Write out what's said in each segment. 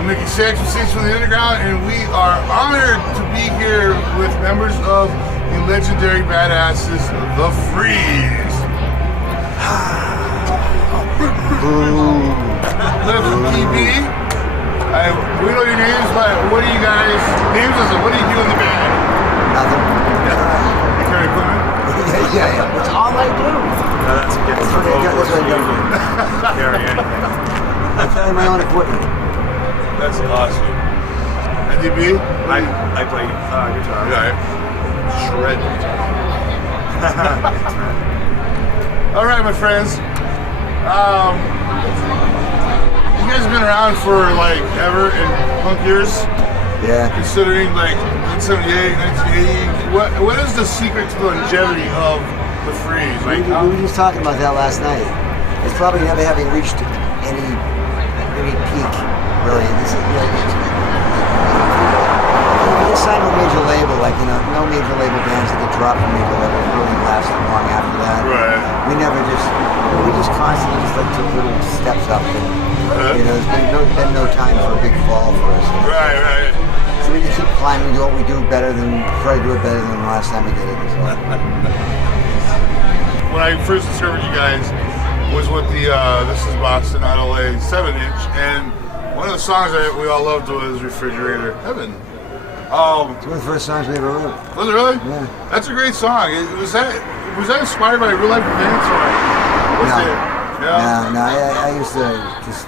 I'm Mickey Six from Six from the Underground, and we are honored to be here with members of the legendary badasses, The Freeze. Live from TB. We know your names, but what are you guys? Names is what do you do in the band? Nothing. You carry equipment? Yeah. That's all I do. No, that's against the That's what I do. carry anything. I carry my own equipment. That's awesome. And DB? I play guitar. Yeah. Shred. All right, my friends. You guys have been around for like ever in punk years. Yeah. Considering like 1978, 1980. What is the secret to the longevity of The Freeze? Like, We were just talking about that last night. It's probably never having reached any peak, really. This is really you sign a major label, like, you know, no major label bands that get dropped from major labels really last long after that. right. We just constantly just like took little steps up, and you know, there's been no time for a big fall for us. Right. So we just keep climbing, do what we do better than, try to do it better than the last time we did it. So. When I first discovered you guys was with the This Is Boston Out LA 7-inch, and one of the songs that we all loved was Refrigerator Heaven. It's one of the first songs we ever wrote. Was it really? Yeah. That's a great song. Was that inspired by real life events or was No. it? Yeah. No, I used to just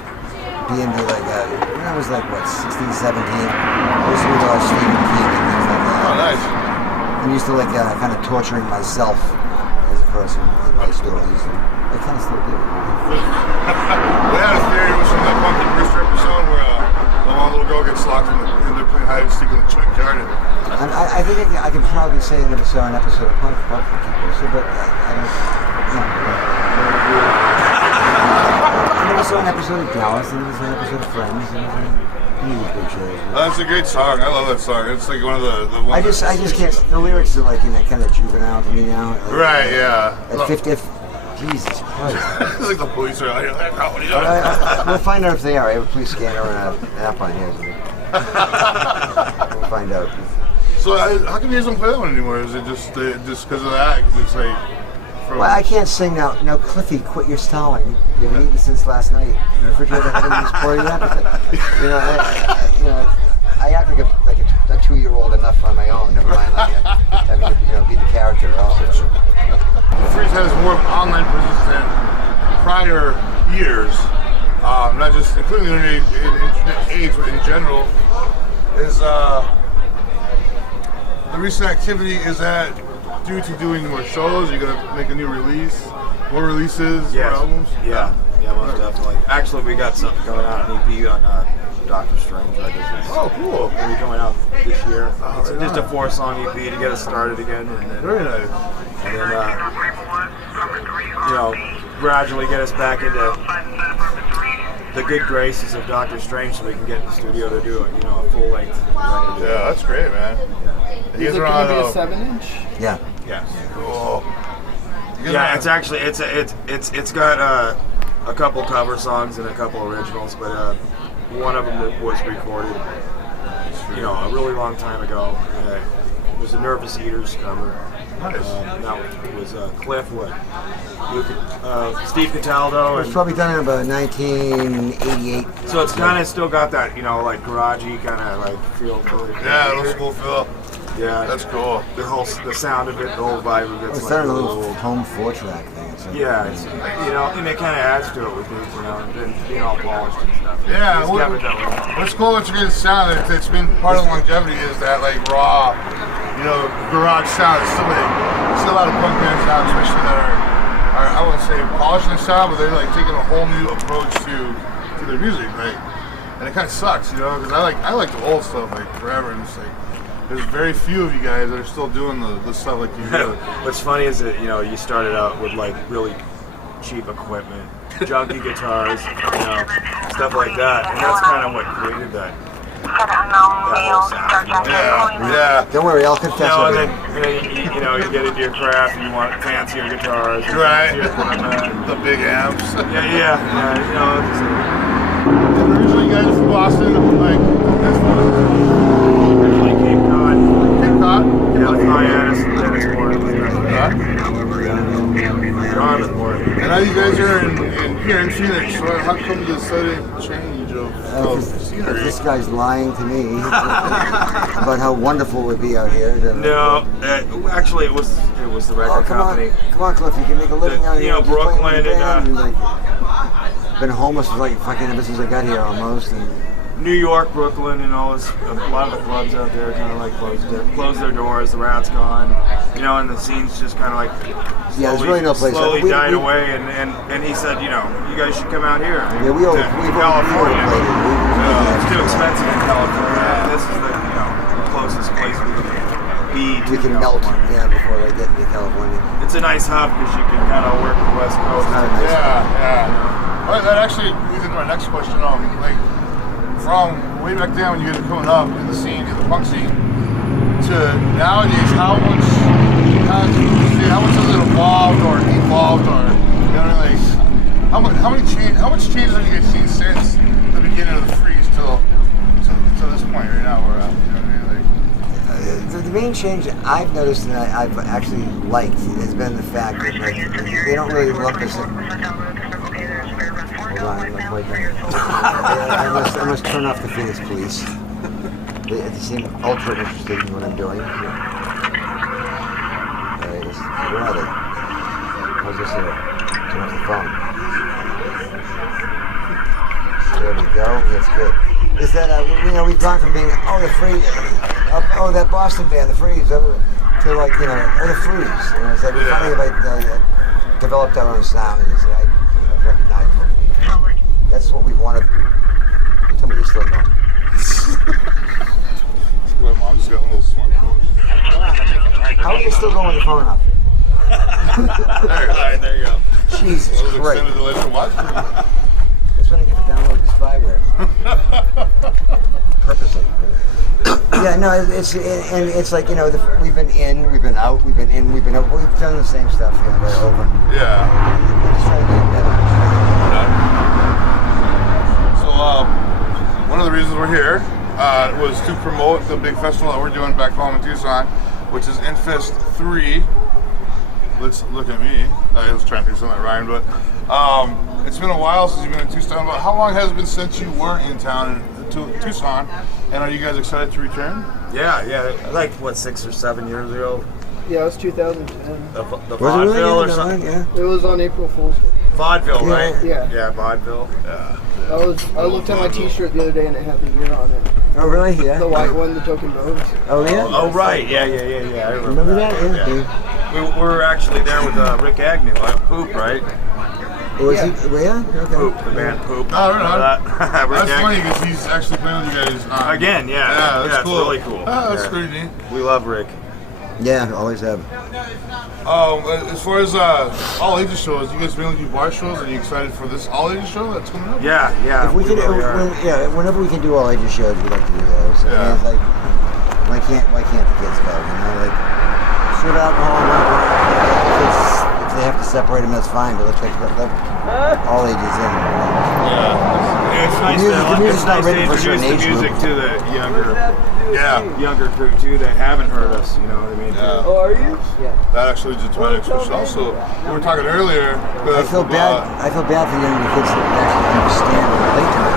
be into like, when I was like, what, 16, 17, I used to read a lot of Stephen King and things like that. Oh, nice. And used to like kind of torturing myself as a person in my stories. And I kind of still do. We had a theory with some of that Punk and Rooster episode where one little girl gets locked in they're playing hide and seek in the junkyard. I think I can probably say I never saw an episode of Punk but I don't know. I never saw an episode of Dallas, I never saw an episode of Friends, I never saw any of these big shows. That's a great song. I love that song. It's like one of the ones. I just can't. The lyrics are like, you know, kind of juvenile to me now. Like, Right, yeah. At 50, Jesus Christ. It's like the police are out here like, oh, what are you doing? We'll find out if they are. I have a police scanner and an app on here. We'll find out. So how come you guys don't play that one anymore? Is it just because of that? 'Cause it's like. Well, I can't sing now. No, Cliffy, quit your stalling. You haven't eaten since last night. The refrigerator hasn't just poured yet. You know, I act like a 2-year-old enough on my own. Never mind like having to be the character also. The Freeze has more of an online presence than prior years. Not just including the internet age, but in general. Is the recent activity is that due to doing more shows? You're gonna make a new release, more releases, more albums. Yeah, most definitely. Actually, we got something coming out, an EP on Doctor Strange records. Oh, cool. It'll be coming out this year. It's right just a on. 4-song EP to get us started again, and then Very nice. gradually get us back into the good graces of Doctor Strange, so we can get in the studio to do a full length record. Yeah, that's great, man. You Is guys it are going to be on. a 7-inch? Yeah. Yeah. Cool. You guys Yeah, are it's actually it's got a couple cover songs and a couple originals, but one of them was recorded, a really long time ago. It was a Nervous Eaters cover. Nice. That was Cliff Wood, Steve Cataldo, It was and probably done in about 1988. so it's kind of still got that like garagey kind of like feel to it. Yeah, old school feel. Yeah, That's cool. the sound of it, the whole vibe of it's It's like done in a a little little. home 4-track thing. It's like, Yeah, it's, and it kind of adds to it with these, and being all polished and stuff. Yeah, It's got it that way. what's cool, what's a good sound, it's been part of the longevity is that like raw, garage sound. It's still a lot of punk bands now, especially that are I wouldn't say polishing the sound, but they're like taking a whole new approach to their music, like, and it kind of sucks, because I like the old stuff like forever, and it's like there's very few of you guys that are still doing the stuff like you do. What's funny is that you started out with like really cheap equipment, junky guitars, stuff like that, and that's kind of what created that whole sound. Yeah. Don't worry, I'll confess And everything. then you get into your craft and you want fancier guitars, and Right. fancier equipment. The big amps. Yeah. And originally, you guys are from Boston. And now you guys are here in Phoenix. So how come the sudden change of scenery? This guy's lying to me about how wonderful it would be out here. No, actually, it was the record company. Come on, Cliff. You can make a living out here. You know, just playing Brooklyn with the band and, like, been homeless for like fucking ever since I got here almost. And New York, Brooklyn, and all this. A lot of the clubs out there kind of like closed their doors. The Rat's gone, you know, and the scene's just kind of like yeah, there's really no place. Slowly died away, and he said, you know, you guys should come out here. Yeah, we've California. It's too played. expensive in California. This is the closest place we can be. We can melt, yeah, before they get to California. It's a nice hub because you can kind of work the West Coast. Yeah. Well, that actually leads into my next question. Like, from way back then when you guys were coming up in the scene, in the punk scene, to nowadays, how much has it evolved or devolved, or you know, like how much changes have you guys seen since the beginning of the Freeze to this point right now? Where you know what I mean? Like, The main change I've noticed and I've actually liked has been the fact that like they don't really lump us in. Hold on, I'm like, I must turn off the Phoenix police. They seem ultra interested in what I'm doing. Alright, where are they? How's this here? Turn off the phone. There we go. That's good. Is that you know, we've gone from being the Freeze, that Boston band, the Freeze, to like the Freeze. You know, it's like funny if I developed our own sound and I recognize it. That's what we wanted. Tell me you're still going. my mom just got one of those smartphones. How are you still going with the phone off? There you go. Jesus That was Christ. extended delay for what? That's what I get for downloading spyware. Purposely. Yeah, no, it's like, we've been in, we've been out, we've been in, we've been out. We've done the same stuff, over. Yeah. We're just trying to get better. So, one of the reasons we're here was to promote the big festival that we're doing back home in Tucson, which is Infest 3. Let's look at me. I was trying to think of something that rhymed, but it's been a while since you've been in Tucson. But how long has it been since you were in town in Tucson? And are you guys excited to return? Yeah, like 6 or 7 years ago. Yeah, it was 2010. The Was it vaudeville really? or something. Yeah. It was on April Fool's Day. Vaudeville, Yeah. right? Yeah. Yeah, vaudeville. Yeah. I looked at my T-shirt the other day and it had the year on it. Oh, really? Yeah. The white one, the Token Bones. Oh, yeah? Oh, right. Yeah. I Remember that? Yeah. We were actually there with Rick Agnew on Poop, right? Was Yeah. he? Yeah? Okay. Poop, the band Poop. Oh, right on. That? Rick That's Agnew. funny because he's actually playing with you guys. Again, yeah. Yeah, that's it's cool. really cool. That's Yeah. pretty neat. We love Rick. Yeah, always have. As far as all ages shows, you guys mainly do bar shows. Are you excited for this all ages show that's coming up? Yeah. If we can, really are. whenever we can do all ages shows, we like to do those. I mean, Yeah. it's like, why can't the kids go? Like, serve alcohol. If they have to separate them, that's fine. But let all ages in. Yeah. It's nice The music's not to written for a certain introduce the age music group. to the Yeah. younger crew too that haven't heard us. You know what I mean? Yeah. Oh, are you? Yeah. That actually leads to my next question. Also, we were talking earlier. I feel bad. I feel bad for the younger kids that actually understand and relate to it.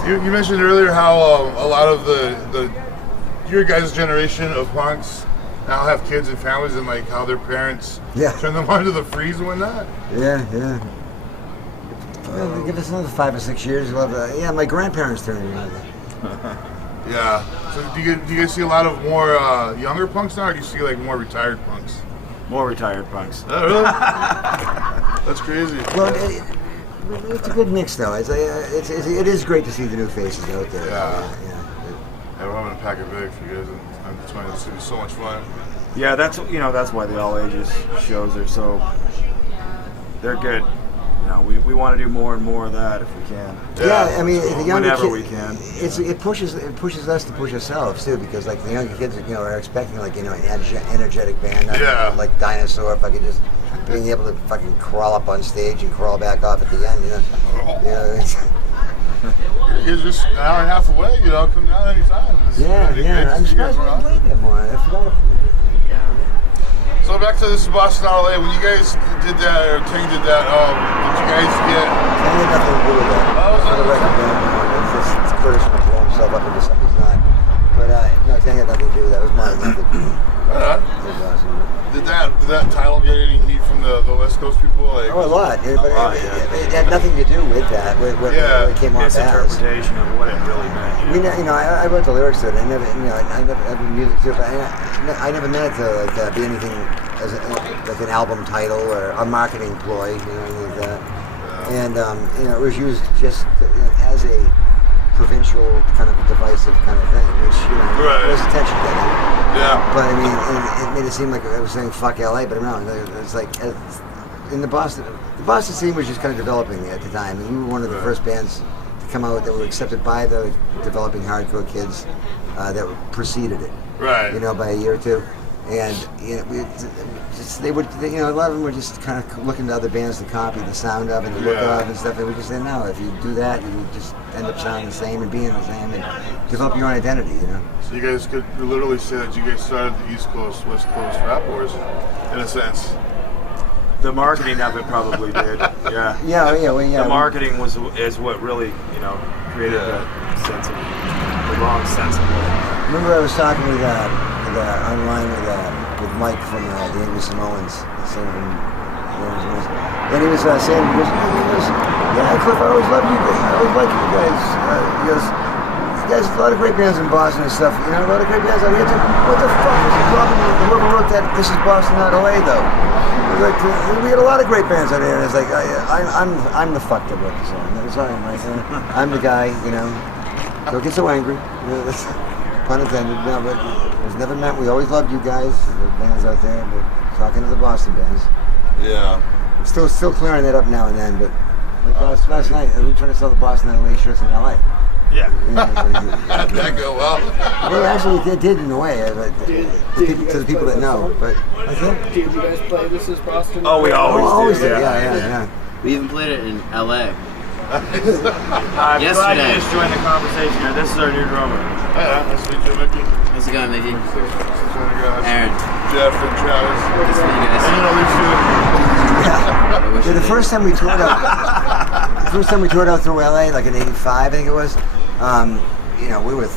But You mentioned earlier how a lot of your guys' generation of punks now have kids and families, and like how their parents turn them on to the Freeze and whatnot. Yeah. Well, give us another 5 or 6 years. We'll have my grandparents turning around. Yeah. So do you guys see a lot of more younger punks now, or do you see like more retired punks? More retired punks. Oh, really? That's crazy. Well, it's a good mix, though. It is great to see the new faces out there. Yeah. Yeah. We're having a pack of big for you guys, and I'm just going to see so much fun. Yeah, that's why the all ages shows are they're good. We want to do more and more of that if we can. Yeah, I mean, the younger whenever kids, we can. It pushes us to push ourselves too, because like the younger kids, are expecting like an energetic band, like Dinosaur. If I could just being able to fucking crawl up on stage and crawl back off at the end, You're just an hour and a half away, come down anytime. Yeah. I'm surprised we didn't play that more. I forgot. So back to this Boston, LA. When you guys did that, or Ting did that, did you guys get? I had nothing to do with that. Oh, was For the it? record, it's just Curtis trying to blow himself up into something he's not. But no, Tang had nothing to do with that. It was my method. It was awesome. Did that title get any heat from the West Coast people? Like, Oh, a lot, dude, but lot, it had nothing to do with that. What it came off as. Misinterpretation of what it really meant. I wrote the lyrics to it. I never, I never had music to it, but I never meant it to like be anything as like an album title or a marketing ploy, anything like that. And it was used just as a provincial kind of divisive kind of thing, which Right. was attention getting. Yeah. But I mean, it made it seem like I was saying "fuck LA," but no, it's like in the Boston scene was just kind of developing at the time, and we were one of the first bands to come out that were accepted by the developing hardcore kids that preceded it. Right. By a year or two, and they would, a lot of them were just kind of looking to other bands to copy the sound of and the look Yeah. of and stuff. And we just didn't know if you do that, you just end up sounding the same and being the same and develop your own identity. So you guys could literally say that you guys started the East Coast, West Coast rap wars, in a sense. The marketing of it probably did. Yeah. Yeah. The marketing is what really created the sense of the wrong sense of it. Remember I was talking with online with Mike from the Angry Samoans, singer from the Angry Samoans. And he was saying, yeah, Cliff, I always loved you. I always liked you guys. He goes, you guys have a lot of great bands in Boston and stuff. A lot of great bands out here too. What the fuck was he talking about? Whoever wrote that, This Is Boston, Not LA, though. Like, we had a lot of great bands out here, and it's like I'm the fuck that wrote the song. Sorry, Mike. I'm the guy. Don't get so angry. That's pun intended. No, but it was never meant. We always loved you guys, the bands out there. But talking to the Boston bands, Yeah. I'm still clearing that up now and then. But like last night, we were trying to sell the Boston LA shirts in LA. Yeah. How'd that go well? Well, actually, it did in a way, but to the people that know. But I think. Did you guys play This Is Boston? Oh, we always do. Yeah. We even played it in LA. I'm glad Yesterday. you just joined the conversation here. This is our new drummer. Nice to meet you, Mickey. How's it going, Mickey? Guys. Aaron. Jeff and Travis. Nice to meet you guys. And these two. I wish Yeah, I the did. first time we toured out through LA, like in '85, I think it was. We were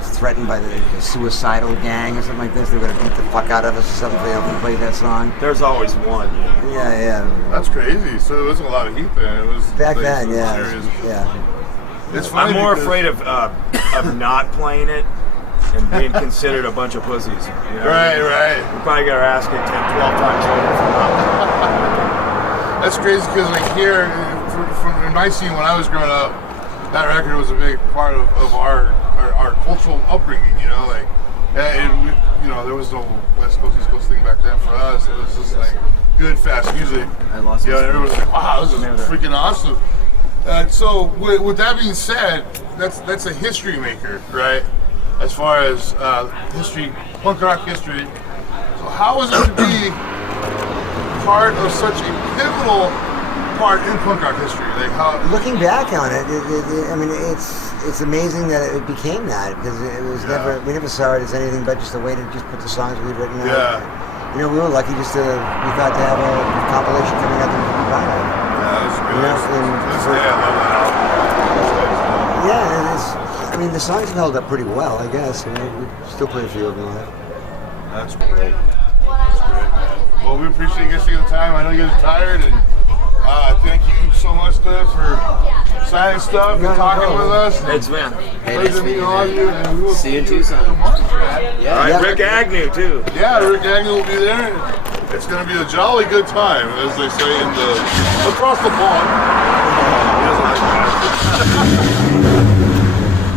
threatened by the suicidal gang or something like this. They were gonna beat the fuck out of us or something if we played that song. There's always one. Yeah. That's crazy. So there wasn't a lot of heat then. It was Back like, then, yeah, serious. yeah. It's funny I'm more because- afraid of not playing it and being considered a bunch of pussies. Right. We probably got our ass kicked 10, 12 times over for not. That's crazy because like here, from in my scene when I was growing up, that record was a big part of our cultural upbringing. There was no West Coast East Coast thing back then for us. It was just like good fast music. I lost my Everyone was like, "Wow, this is freaking awesome." So with that being said, that's a history maker, right? As far as history, punk rock history. So how was it to be part of such a pivotal part in punk rock history? Like how? Looking back on it, I mean, it's amazing that it became that because it was we never saw it as anything but just a way to just put the songs we'd written out. Yeah. We were lucky we thought to have a compilation coming out that we could be proud of. Yeah, that's good. You know, To this day, I love that album. Yeah, the songs have held up pretty well, I guess. We still play a few of them live. That's great. Well, we appreciate you guys taking the time. I know you guys are tired, and thank you so much, Cliff, for signing stuff and talking with us. Thanks, man. Pleasure meeting all of you, and we will See you in Tucson. tomorrow. All right, Rick Agnew, too. Yeah, Rick Agnew will be there. And it's going to be a jolly good time, as they say across the pond.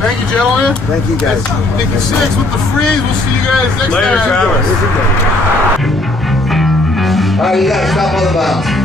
Thank you, gentlemen. Thank you, guys. That's Nicky Six with the Freeze. We'll see you guys next Later, time. Travis. All right, you guys, stop all the bounds.